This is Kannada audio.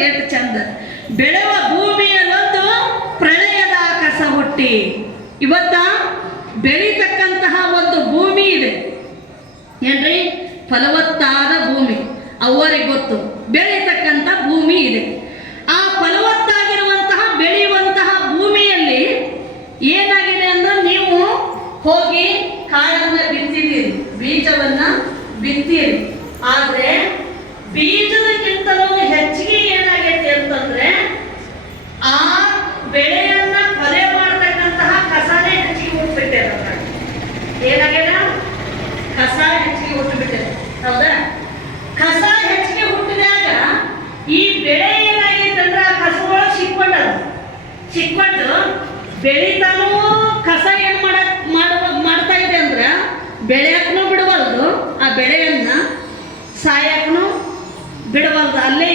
ನೋಡ್ರಿ ಎಷ್ಟು ಚಂದ. ಬೆಳೆವ ಭೂಮಿಯಲ್ಲೊಂದು ಪ್ರಳಯದ ಕಸ ಹುಟ್ಟಿ. ಇವತ್ತ ಬೆಳೀತಕ್ಕಂತಹ ಒಂದು ಭೂಮಿ ಇದೆ ಏನ್ರಿ, ಫಲವತ್ತಾದ ಭೂಮಿ, ಅವರಿಗೆ ಗೊತ್ತು. ಬೆಳೀತಕ್ಕಂಥ ಭೂಮಿ ಇದೆ. ಆ ಫಲವತ್ತಾಗಿರುವಂತಹ ಬೆಳೆಯುವಂತಹ ಭೂಮಿಯಲ್ಲಿ ಏನಾಗಿದೆ ಅಂದ್ರೆ, ನೀವು ಹೋಗಿ ಕಾಳನ್ನ ಬಿತ್ತಿದ್ದೀರಿ, ಬೀಜವನ್ನ ಬಿತ್ತೀರಿ. ಆದ್ರೆ ಬೀಜದಕ್ಕಿಂತಲೂ ಹೆಚ್ಚಿಗೆ ಏನಾಗೈತೆ ಅಂತಂದ್ರೆ, ಆ ಬೆಳೆಯನ್ನ ಕೊಲೆ ಮಾಡತಕ್ಕಂತಹ ಕಸನೇ ಹೆಚ್ಚಿಗೆ ಹುಟ್ಟುಬಿಟ್ಟೆ. ಏನಾಗ್ಯದ? ಕಸ ಹೆಚ್ಚಿಗೆ ಹುಟ್ಟುಬಿಟ್ಟೆ. ಹೌದಾ? ಕಸ ಹೆಚ್ಚಿಗೆ ಹುಟ್ಟಿದಾಗ ಈ ಬೆಳೆ ಏನಾಗೈತೆ ಅಂದ್ರೆ, ಆ ಕಸಗಳು ಸಿಕ್ಕೊಂಡು ಬೆಳೀತಾನೂ ಕಸ ಏನ್ ಮಾಡ್ತಾ ಇದೆ ಅಂದ್ರೆ, ಬೆಳೆಯಕ್ಕೂ ಬಿಡವಲ್ದು, ಆ ಬೆಳೆಯನ್ನ ಸಾಯಕ್ಕೂ ಬಿಡವಲ್ದು, ಅಲ್ಲೇ